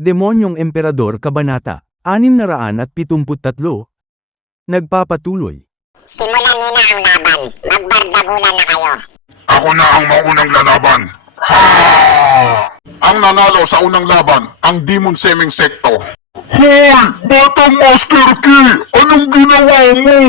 Demonyong Emperador Kabanata 673. Nagpapatuloy. Simulan niyo na ang laban. Magbardagulan na kayo. Ako na ang maunang lalaban. Ha! Ang nanalo sa unang laban, ang Demon Semeng Secto. Hoy! Batang Master Key! Anong ginawa mo?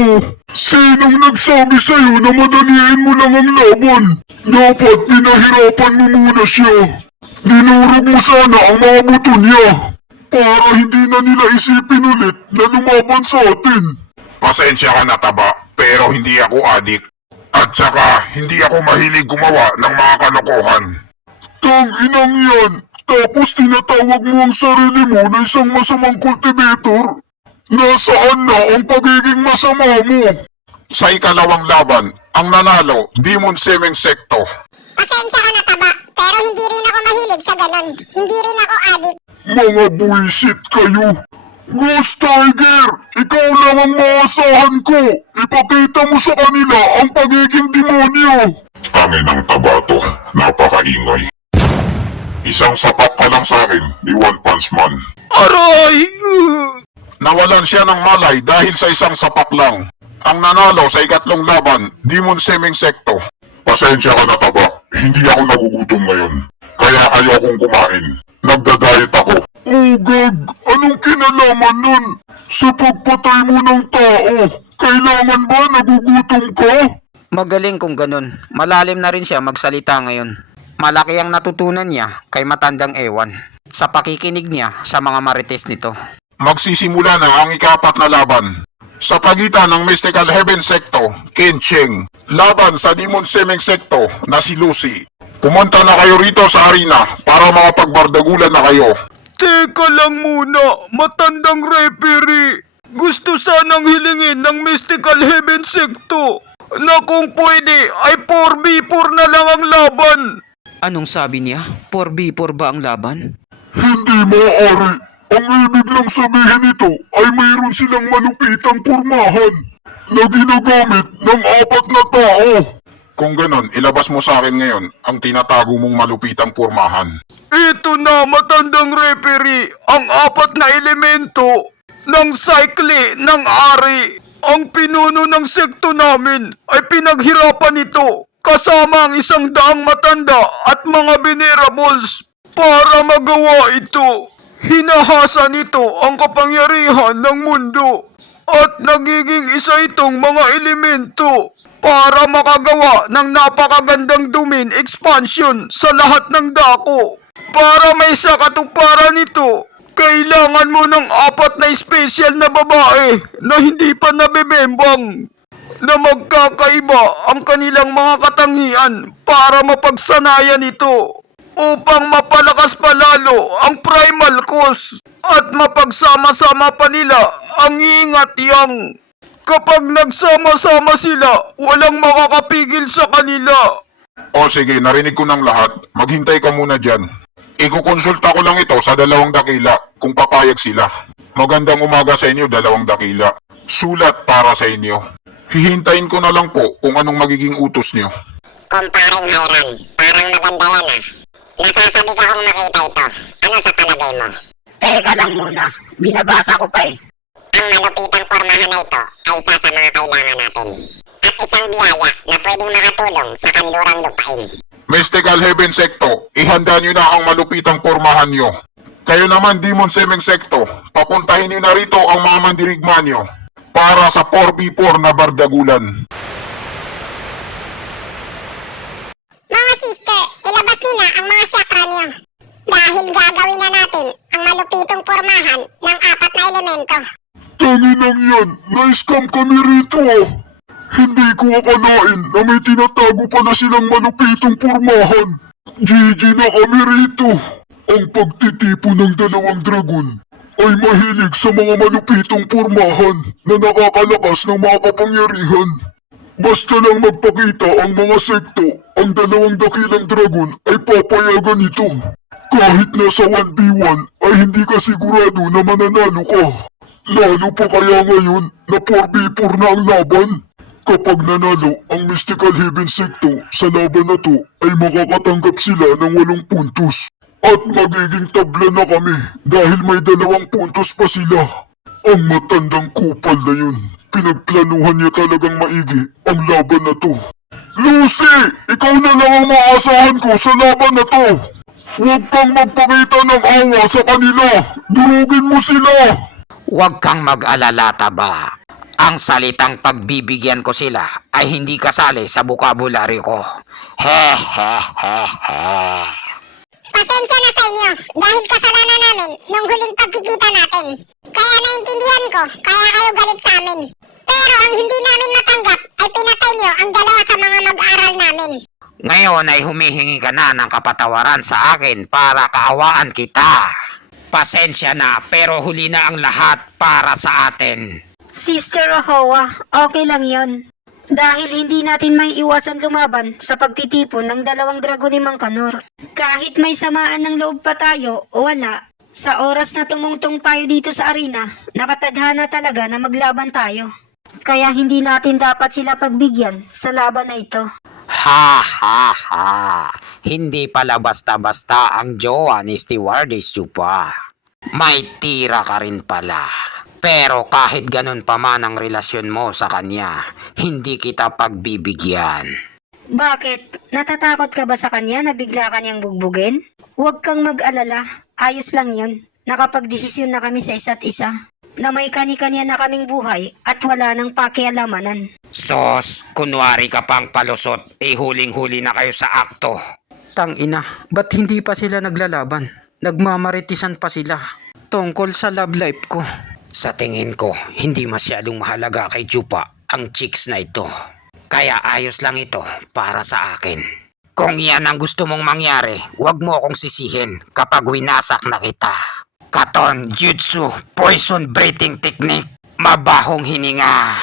Sinong nagsabi sa'yo na madaliin mo lang ang laban? Dapat pinahirapan mo muna siya. Dinurog mo sana ang mga buto niya para hindi na nila isipin ulit na lumaban sa atin. Pasensya ka na, Taba, pero hindi ako adik. At saka, hindi ako mahilig gumawa ng mga kalokohan. Tang-inang yan! Tapos tinatawag mo ang sarili mo na isang masamang cultivator? Nasaan na ang pagiging masama mo? Sa ikalawang laban, ang nanalo, Demon Semeng Secto. Pasensya ka na, Taba, pero hindi rin ako mahilig sa ganon. Hindi rin ako adik. Mga buwisit kayo! Ghost Tiger! Ikaw lang ang maasahan ko! Ipakita mo sa kanila ang pagiging demonyo! Tangin ng Tabato, napakaingay. Isang sapat pa lang sa akin, ni One Punch Man. Aray! Nawalan siya ng malay dahil sa isang sapak lang. Ang nanalo sa ikatlong laban, Demon Semeng Secto. Pasensya ka na, Taba. Hindi ako nagugutom ngayon. Kaya ayokong kumain. Nagda-diet ako. Oh, Gag! Anong kinalaman nun? Sa pagpatay mo ng tao, kailangan ba nagugutom ka? Magaling kung ganun. Malalim na rin siya magsalita ngayon. Malaki ang natutunan niya kay matandang ewan sa pakikinig niya sa mga marites nito. Magsisimula na ang ikapat na laban. Sa pagitan ng Mystical Heaven Secto, Kencheng, laban sa Demon Semeng Secto na si Lucy. Pumunta na kayo rito sa arena para makapagbardagulan na kayo. Teka lang muna, matandang referee. Gusto sanang hilingin ng Mystical Heaven Secto na kung pwede ay 4v4 na lang ang laban. Anong sabi niya? 4v4 ba ang laban? Hindi maaari. Ang ibig lang sabihin nito ay mayroon silang malupitang pormahan na ginagamit ng 4 na tao. Kung ganon, ilabas mo sa akin ngayon ang tinatago mong malupitang pormahan. Ito na, matandang referee, ang 4 na elemento ng cycle ng ari. Ang pinuno ng sekto namin ay pinaghirapan ito kasama ang 100 matanda at mga venerables para magawa ito. Hinahasa nito ang kapangyarihan ng mundo at nagiging isa itong mga elemento para makagawa ng napakagandang domain expansion sa lahat ng dako. Para may sakatuparan nito, kailangan mo ng 4 na special na babae na hindi pa nabebembang na magkakaiba ang kanilang mga katangian para mapagsanayan ito upang mapalakas palalo ang primal cause at mapagsama-sama pa nila ang ingat yang. Kapag nagsama-sama sila, walang makakapigil sa kanila. O sige, narinig ko ng lahat. Maghintay ka muna dyan. Ikukonsulta ko lang ito sa 2 dakila kung papayag sila. Magandang umaga sa inyo, 2 dakila. Sulat para sa inyo. Hihintayin ko na lang po kung anong magiging utos niyo. Kumparing Hiram, parang maganda yan ah. Nasasabi ka kung makita ito. Ano sa palagay mo? Teka lang muna, binabasa ko pa eh. Ang malupitang pormahan na ito ay isa sa mga kailangan natin. At isang biyaya na pwedeng makatulong sa kanlurang lupain. Mystical Heaven Secto, ihanda nyo na ang malupitang pormahan nyo. Kayo naman, Demon Semeng Secto, papuntahin nyo na rito ang mga mandirigma nyo para sa 4v4 na bardagulan. Mga sister, ilabas nyo na ang mga chakra niyo. Dahil gagawin na natin ang malupitong pormahan ng 4 na elemento. Tanginang yan, na-scam kami rito ah. Hindi ko akalain na may tinatago pala silang malupitong pormahan. GG na kami rito. Ang pagtitipo ng 2 dragon ay mahilig sa mga malupitong pormahan na nakakalakas ng mga kapangyarihan. Basta lang magpakita ang mga sekto, ang 2 dakilang dragon ay papayagan ito. Kahit nasa 1v1 ay hindi ka sigurado na mananalo ka. Lalo pa kaya ngayon na 4v4 na ang laban. Kapag nanalo ang Mystical Heaven Secto sa laban na to ay makakatanggap sila ng 8 puntos. At magiging tabla na kami dahil may 2 puntos pa sila. Ang matandang kupal na yun, pinagplanuhan niya talagang maigi ang laban na to. Lucy, ikaw na lang ang maasahan ko sa laban na to. Huwag kang magpakita ng awa sa kanila. Durugin mo sila. Huwag kang mag-alala, Taba. Ang salitang pagbibigyan ko sila ay hindi kasali sa bukabulary ko. He he he he. Pasensya na sa inyo dahil kasalanan namin nung huling pagkikita natin. Kaya naintindihan ko, kaya kayo galit sa amin. Pero ang hindi namin matanggap ay pinatay niyo ang 2 sa mga mag-aral namin. Ngayon ay humihingi ka na ng kapatawaran sa akin para kaawaan kita. Pasensya na pero huli na ang lahat para sa atin. Sister Ahoa, okay lang yon. Dahil hindi natin may iwasan lumaban sa pagtitipon ng 2 dragon ni Mang Kanor. Kahit may samaan ng loob pa tayo o wala, sa oras na tumungtong tayo dito sa arena, nakatadhana talaga na maglaban tayo. Kaya hindi natin dapat sila pagbigyan sa laban na ito. Ha ha ha. Hindi pala basta-basta ang jowa ni Stewardess Chupa. May tira ka rin pala. Pero kahit ganun pa man ang relasyon mo sa kanya, hindi kita pagbibigyan. Bakit? Natatakot ka ba sa kanya na bigla kanyang bugbugin? Huwag kang mag-alala. Ayos lang yun. Nakapagdesisyon na kami sa isa't isa. Na may kani-kanya na kaming buhay at wala nang pakialamanan. Sos, kunwari ka pang palusot, huling-huli na kayo sa akto. Tangina, ba't hindi pa sila naglalaban? Nagmamaritisan pa sila. Tungkol sa love life ko. Sa tingin ko, hindi masyadong mahalaga kay Chupa ang chicks na ito. Kaya ayos lang ito para sa akin. Kung yan ang gusto mong mangyari, huwag mo akong sisihin kapag winasak na kita. Katon, jutsu, poison breathing technique, mabahong hininga.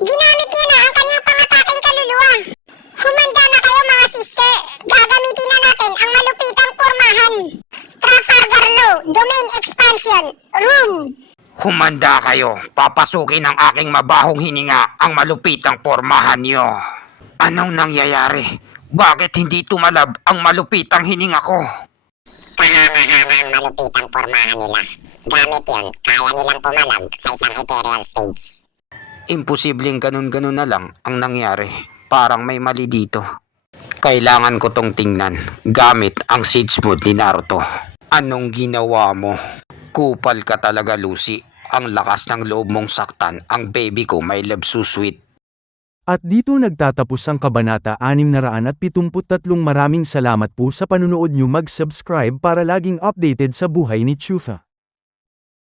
Ginamit niya na ang kanyang pangataking kaluluwa. Humanda na kayo mga sister. Gagamitin na natin ang malupitang pormahan. Trafalgar Law, Domain Expansion, Room. Humanda kayo, papasukin ng aking mabahong hininga ang malupitang pormahan niyo. Anong nangyayari? Bakit hindi tumalab ang malupitang hininga ko? Kahanga-hanga ang malupitang pormahan nila. Gamit yon, kaya nilang pumalag sa isang ethereal stage. Imposibleng ganun-ganun na lang ang nangyari. Parang may mali dito. Kailangan ko tong tingnan gamit ang Siege Mode ni Naruto. Anong ginawa mo? Kupal ka talaga, Lucy. Ang lakas ng loob mong saktan ang baby ko may love so sweet. At dito nagtatapos ang Kabanata 673. Maraming salamat po sa panunood nyo, mag-subscribe para laging updated sa buhay ni Chufa.